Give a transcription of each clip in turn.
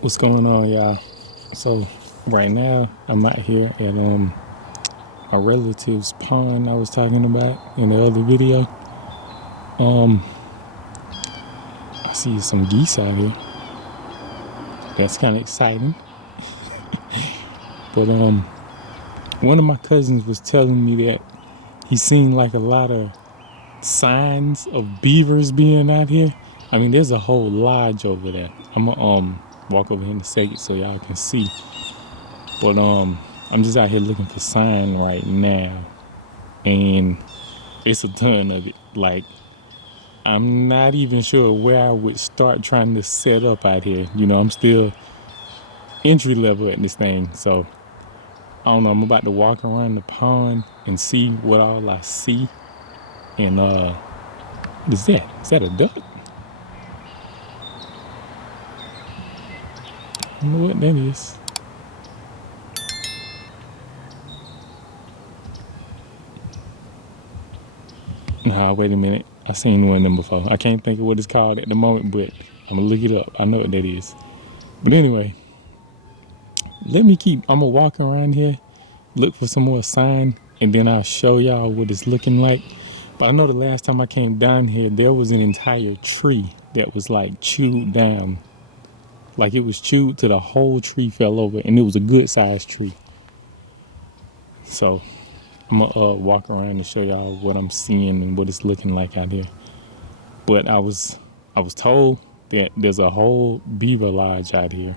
What's going on, y'all? So right now I'm out here at my relative's pond I was talking about in the other video. Um I see some geese out here. That's kind of exciting. But one of my cousins was telling me that he seen like a lot of signs of beavers being out here. I mean, there's a whole lodge over there. I'm gonna walk over here in a second so y'all can see. But I'm just out here looking for sign right now, and it's a ton of it. Like, I'm not even sure where I would start trying to set up out here. You know, I'm still entry level at this thing, so I don't know. I'm about to walk around the pond and see what all I see. And what is that? Is that a duck? I don't know what that is. Nah, wait a minute. I seen one of them before. I can't think of what it's called at the moment, but I'm gonna look it up. I know what that is. But anyway, I'm gonna walk around here, look for some more sign, and then I'll show y'all what it's looking like. But I know the last time I came down here, there was an entire tree that was like chewed down. Like it was chewed till the whole tree fell over, and it was a good sized tree. So I'm gonna walk around and show y'all what I'm seeing and what it's looking like out here. But I was told that there's a whole beaver lodge out here.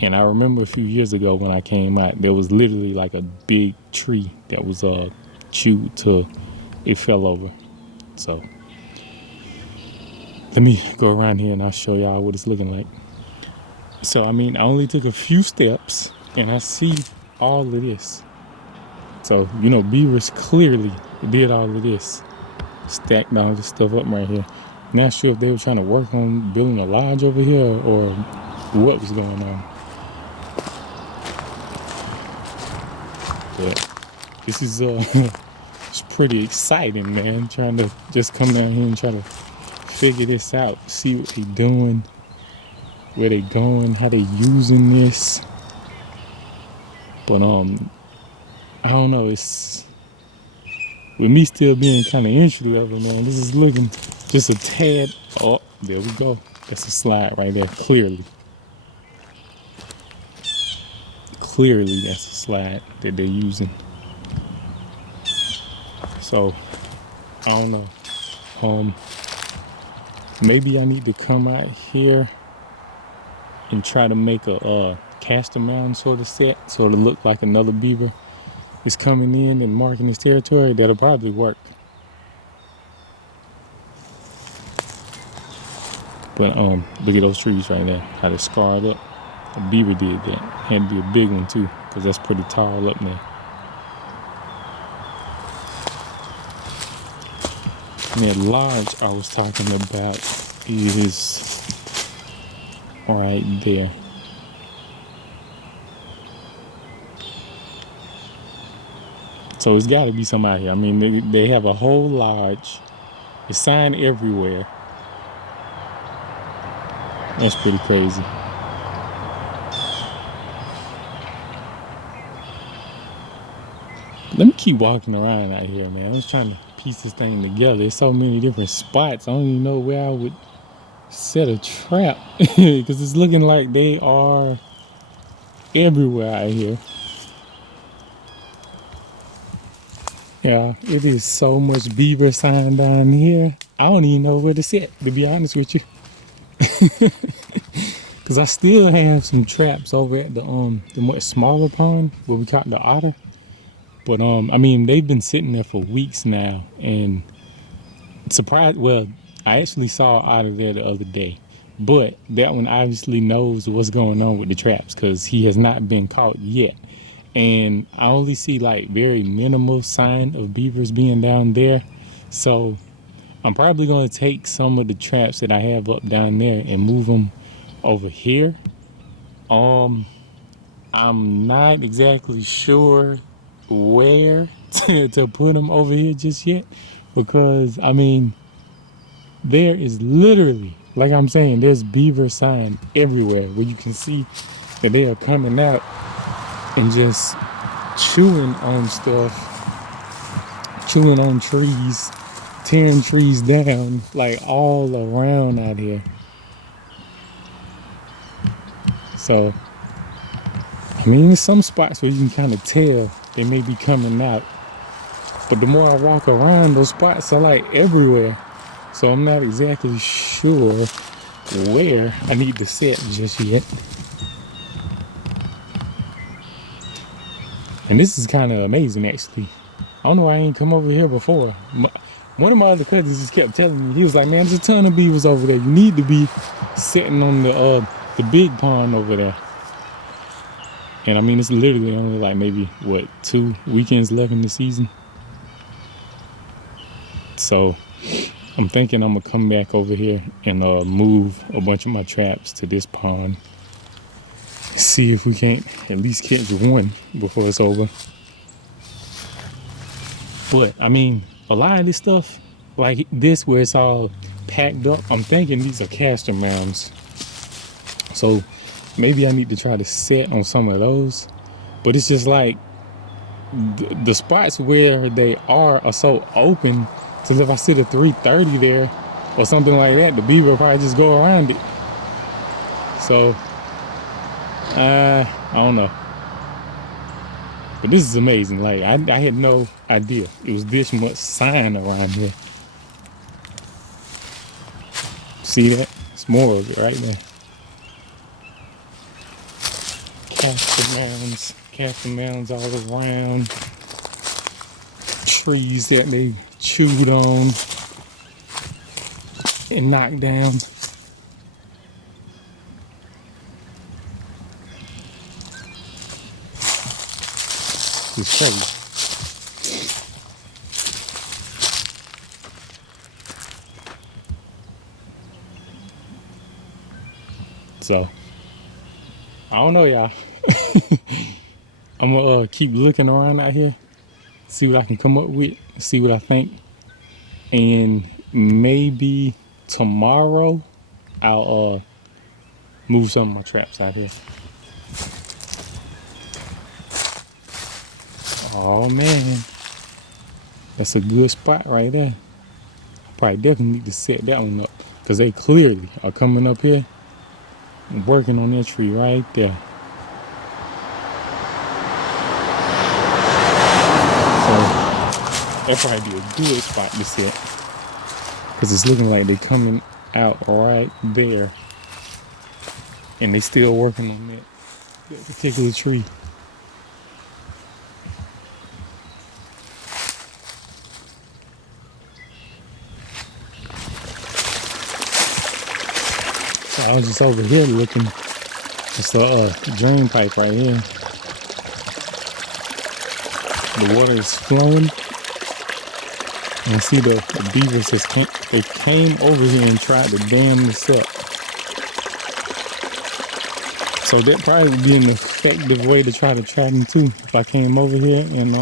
And I remember a few years ago when I came out, there was literally like a big tree that was chewed till it fell over. So let me go around here and I'll show y'all what it's looking like. So I mean, I only took a few steps and I see all of this. So, you know, beavers clearly did all of this. Stacked all this stuff up right here. Not sure if they were trying to work on building a lodge over here or what was going on. But this is it's pretty exciting, man. Trying to just come down here and try to figure this out, see what they doing, where they going, how they using this. But I don't know, it's with me still being kind of entry level, man. This is looking just a tad. Oh, there we go. That's a slide right there. Clearly that's a slide that they're using. So I don't know. Maybe I need to come out here and try to make a caster mound sort of set, so it'll look like another beaver is coming in and marking his territory. That'll probably work. But look at those trees right there, how they're scarred up. The beaver did that. Had to be a big one too, because that's pretty tall up there. And that lodge I was talking about is right there. So it's got to be some out here. I mean, they have a whole lodge. It's signed everywhere. That's pretty crazy. Let me keep walking around out here, man. I was trying to piece this thing together. There's so many different spots. I don't even know where I would set a trap because it's looking like they are everywhere out here. Yeah, it is so much beaver sign down here. I don't even know where to set, to be honest with you. Because I still have some traps over at the much smaller pond where we caught the otter. But I mean, they've been sitting there for weeks now, and surprised. Well, I actually saw otter there the other day, but that one obviously knows what's going on with the traps because he has not been caught yet. And I only see like very minimal sign of beavers being down there. So I'm probably going to take some of the traps that I have up down there and move them over here. I'm not exactly sure where to put them over here just yet, because I mean, there is literally like I'm saying, there's beaver sign everywhere where you can see that they are coming out and just chewing on stuff, chewing on trees, tearing trees down, like all around out here. So, I mean, there's some spots where you can kind of tell they may be coming out. But the more I walk around, those spots are like everywhere. So I'm not exactly sure where I need to set just yet. And this is kind of amazing, actually. I don't know why I ain't come over here before. One of my other cousins just kept telling me, he was like, man, there's a ton of beavers over there. You need to be sitting on the big pond over there. And I mean, it's literally only like maybe, what, 2 weekends left in the season. So I'm thinking I'm gonna come back over here and move a bunch of my traps to this pond. See if we can't at least catch one before it's over. But I mean, a lot of this stuff, like this where it's all packed up, I'm thinking these are castor mounds. So maybe I need to try to set on some of those. But it's just like the spots where they are so open. So if I sit at 330 there or something like that, the beaver will probably just go around it. So, I don't know. But this is amazing. Like, I had no idea it was this much sign around here. See that? It's more of it right there. Castor mounds all around. Trees that they chewed on and knocked down. It's crazy. So, I don't know, y'all. I'm gonna keep looking around out here, see what I can come up with, see what I think, and maybe tomorrow I'll move some of my traps out here. Oh man, that's a good spot right there. I probably definitely need to set that one up because they clearly are coming up here and working on that tree right there. That'd probably be a good spot to set because it's looking like they're coming out right there and they still working on that particular tree. So I was just over here looking. It's a drain pipe right here. The water is flowing. And see the beavers they came over here and tried to dam this up. So that probably would be an effective way to try to trap them too. If I came over here and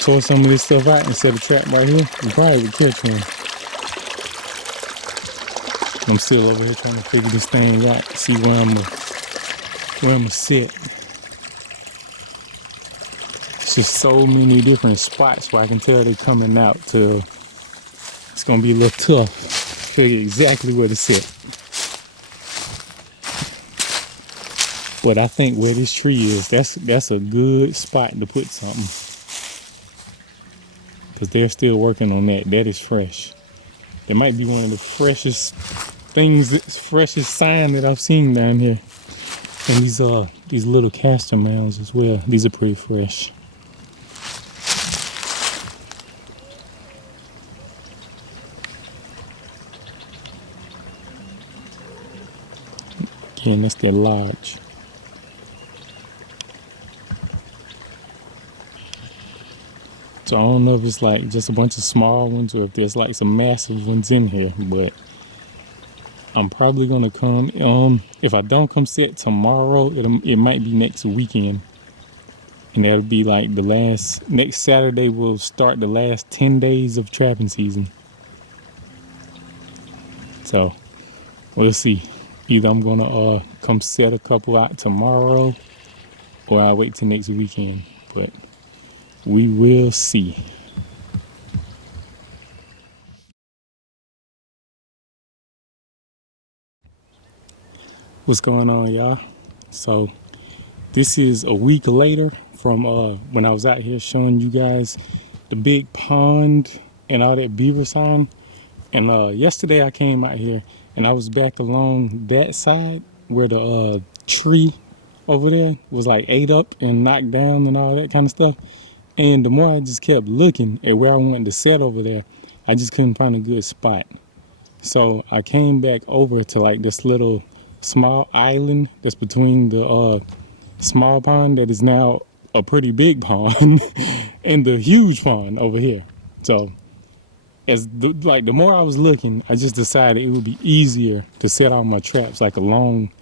tore some of this stuff out and set a trap right here, we probably would catch one. I'm still over here trying to figure this thing out, see where I'm gonna sit. It's just so many different spots where I can tell they're coming out to. It's gonna be a little tough to figure exactly where to sit. But I think where this tree is, that's a good spot to put something. Because they're still working on that. That is fresh. It might be one of the freshest things, freshest sign that I've seen down here. And these little castor mounds as well. These are pretty fresh. Again, that's that lodge. So I don't know if it's like just a bunch of small ones or if there's like some massive ones in here, but I'm probably gonna come. If I don't come set tomorrow, it might be next weekend, and that'll be like next Saturday. Will start the last 10 days of trapping season. So We'll see. Either I'm gonna come set a couple out tomorrow, or I'll wait till next weekend. But we will see. What's going on, y'all? So this is a week later from when I was out here showing you guys the big pond and all that beaver sign. And yesterday I came out here and I was back along that side where the tree over there was like ate up and knocked down and all that kind of stuff. And the more I just kept looking at where I wanted to set over there, I just couldn't find a good spot. So I came back over to like this little small island that's between the small pond that is now a pretty big pond and the huge pond over here. So the more I was looking, I just decided it would be easier to set all my traps like along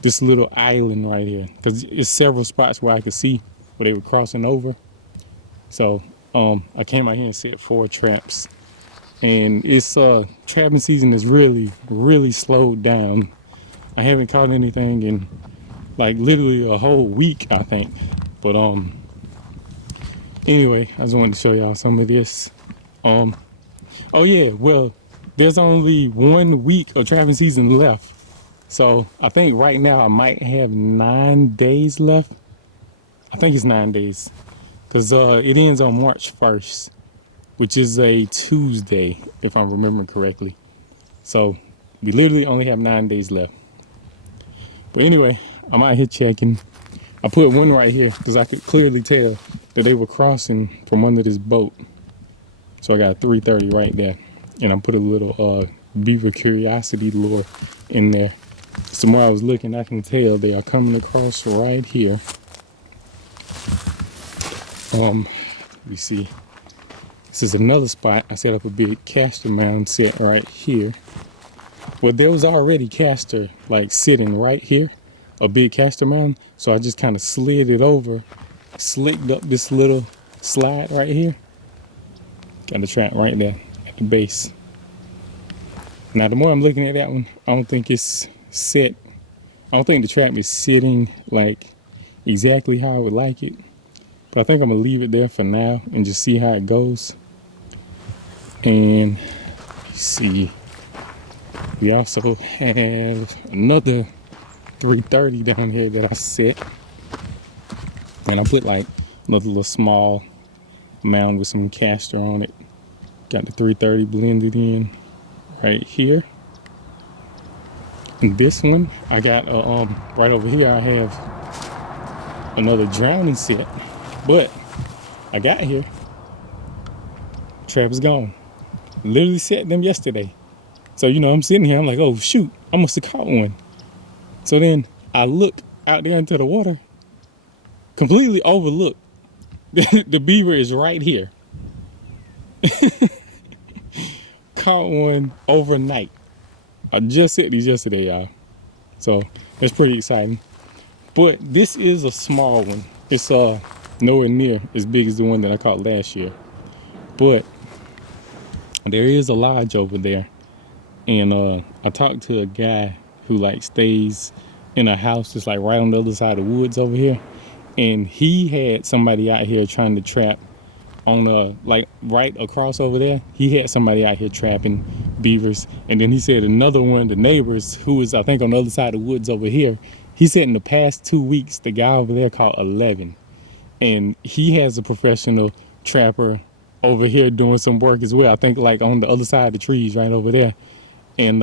this little island right here, because it's several spots where I could see where they were crossing over. So I came out here and set 4 traps, and it's trapping season is really slowed down. I haven't caught anything in like literally a whole week, I think. But anyway, I just wanted to show y'all some of this. Oh yeah, well, there's only 1 week of trapping season left. So I think right now I might have 9 days left. I think it's 9 days, because it ends on March 1st, which is a Tuesday, if I'm remembering correctly. So we literally only have 9 days left. But anyway, I'm out here checking. I put one right here because I could clearly tell that they were crossing from under this boat. So I got a 330 right there. And I put a little Beaver curiosity lure in there. So the more I was looking, I can tell they are coming across right here. Let me see. This is another spot. I set up a big caster mound set right here. Well, there was already caster like sitting right here, a big caster mound. So I just kind of slid it over, slicked up this little slide right here. Got the trap right there at the base. Now, the more I'm looking at that one, I don't think it's set. I don't think the trap is sitting like exactly how I would like it. But I think I'm gonna leave it there for now and just see how it goes. And see, we also have another 330 down here that I set. And I put like another little small mound with some caster on it. Got the 330 blended in right here. And this one I got right over here. I have another drowning set, but I got here, trap is gone. Literally set them yesterday. So I'm sitting here, I'm like, oh shoot, I must have caught one. So then I look out there into the water, completely overlooked. The beaver is right here. Caught one overnight. I just set these yesterday, y'all. So that's pretty exciting. But this is a small one. It's nowhere near as big as the one that I caught last year. But there is a lodge over there. And I talked to a guy who like stays in a house that's like right on the other side of the woods over here. And he had somebody out here trying to trap on like right across over there. He had somebody out here trapping beavers. And then he said another one of the neighbors, who is I think on the other side of the woods over here, he said in the past 2 weeks the guy over there caught 11. And he has a professional trapper over here doing some work as well. I think like on the other side of the trees right over there. And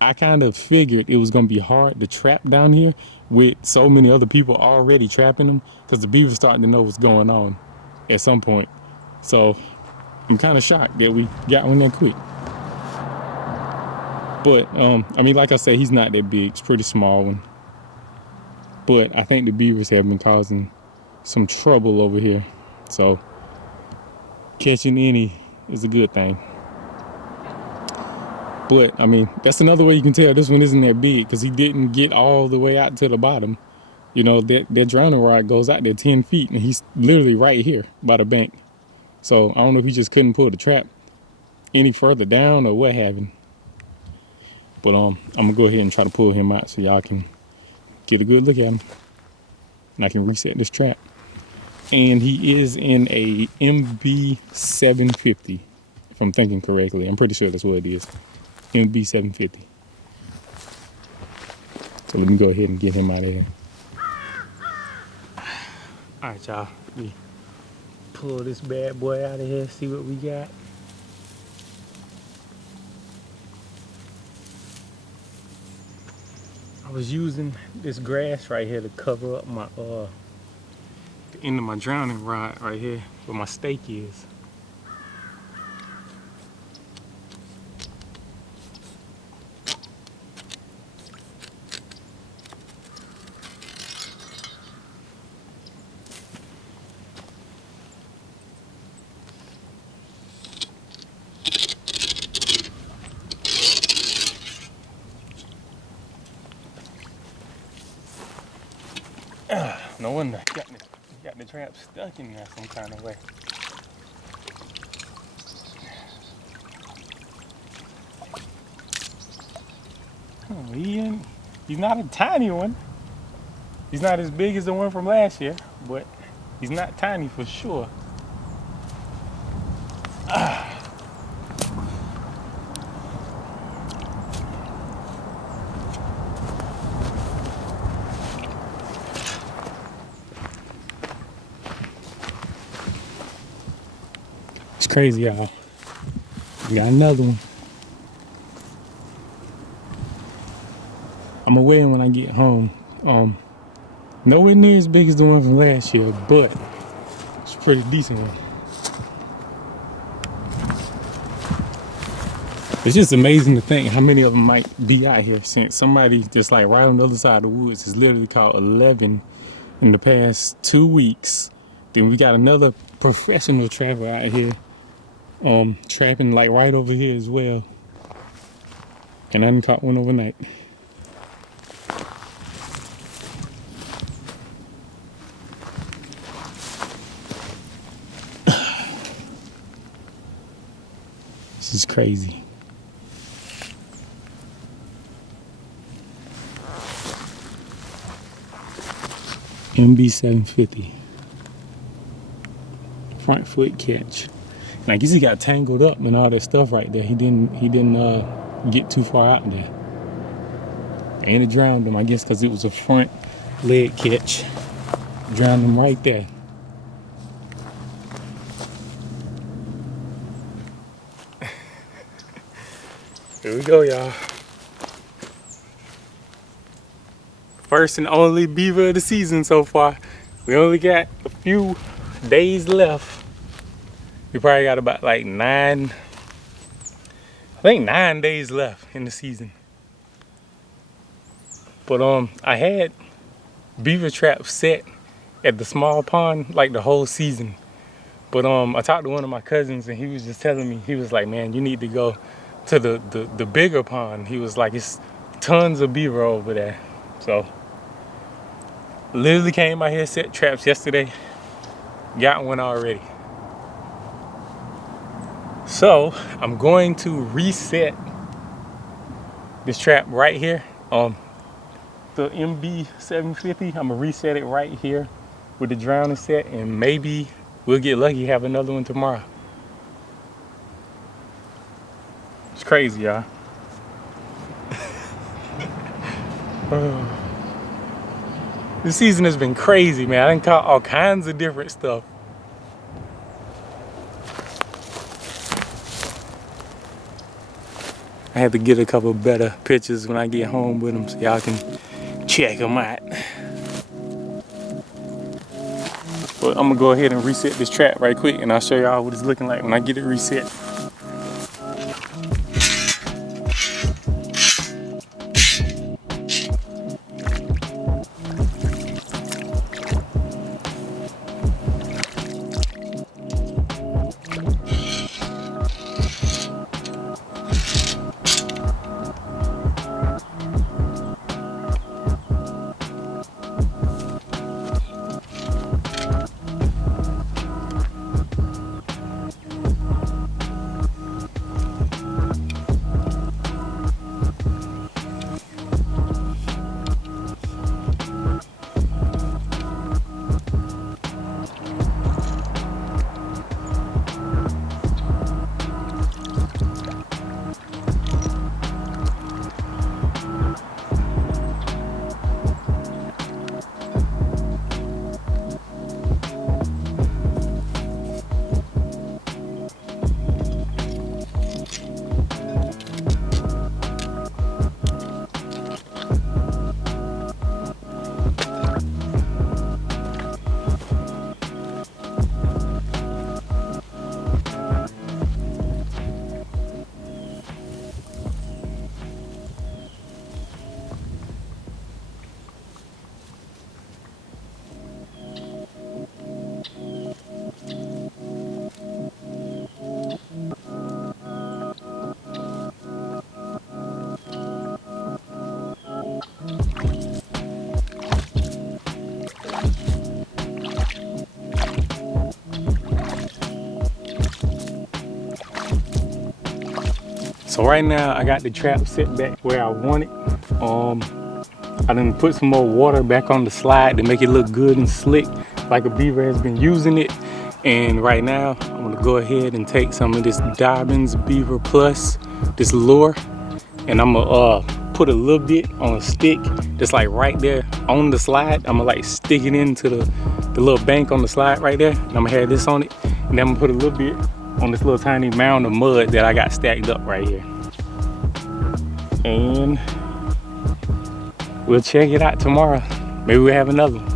I kind of figured it was going to be hard to trap down here with so many other people already trapping them, because the beaver's starting to know what's going on at some point. So I'm kind of shocked that we got one that quick. But I mean, like I said, he's not that big. It's a pretty small one. But I think the beavers have been causing some trouble over here. So catching any is a good thing. But I mean, that's another way you can tell this one isn't that big, because he didn't get all the way out to the bottom. That drowning rod goes out there 10 feet and he's literally right here by the bank. So I don't know if he just couldn't pull the trap any further down or what have you. But I'm gonna go ahead and try to pull him out so y'all can get a good look at him. And I can reset this trap. And he is in a MB-750, if I'm thinking correctly. I'm pretty sure that's what it is. MB-750. So let me go ahead and get him out of here. All right, y'all. We pull this bad boy out of here, see what we got. I was using this grass right here to cover up my the end of my drowning rod right here where my stake is. No wonder got the trap stuck in there some kind of way. Oh, he's not a tiny one. He's not as big as the one from last year, but he's not tiny for sure. It's crazy, y'all. We got another one. I'm away when I get home. Nowhere near as big as the one from last year, but it's a pretty decent one. It's just amazing to think how many of them might be out here, since somebody just like right on the other side of the woods has literally caught 11 in the past 2 weeks. Then we got another professional trapper out here trapping like right over here as well. And I done caught one overnight. This is crazy. MB-750. Front foot catch. And I guess he got tangled up and all that stuff right there. He didn't get too far out there. And it drowned him, I guess, because it was a front leg catch. Drowned him right there. Here we go, y'all. First and only beaver of the season so far. We only got a few days left. We probably got about like 9 days left in the season. But I had beaver traps set at the small pond like the whole season. But I talked to one of my cousins and he was just telling me, he was like, man, you need to go to the bigger pond. He was like, it's tons of beaver over there. So literally came out here, set traps yesterday, got one already. So I'm going to reset this trap right here. The MB-750, I'm gonna reset it right here with the drowning set, and maybe we'll get lucky, have another one tomorrow. It's crazy, y'all. This season has been crazy, man. I done caught all kinds of different stuff. I had to get a couple better pictures when I get home with them so y'all can check them out. But I'm gonna go ahead and reset this trap right quick and I'll show y'all what it's looking like when I get it reset. So right now I got the trap set back where I want it. I done put some more water back on the slide to make it look good and slick, like a beaver has been using it. And right now I'm gonna go ahead and take some of this Dobbins Beaver Plus, this lure, and I'm gonna put a little bit on a stick that's like right there on the slide. I'm gonna like stick it into the little bank on the slide right there, and I'm gonna have this on it, and then I'm gonna put a little bit on this little tiny mound of mud that I got stacked up right here. And we'll check it out tomorrow. Maybe we'll have another one.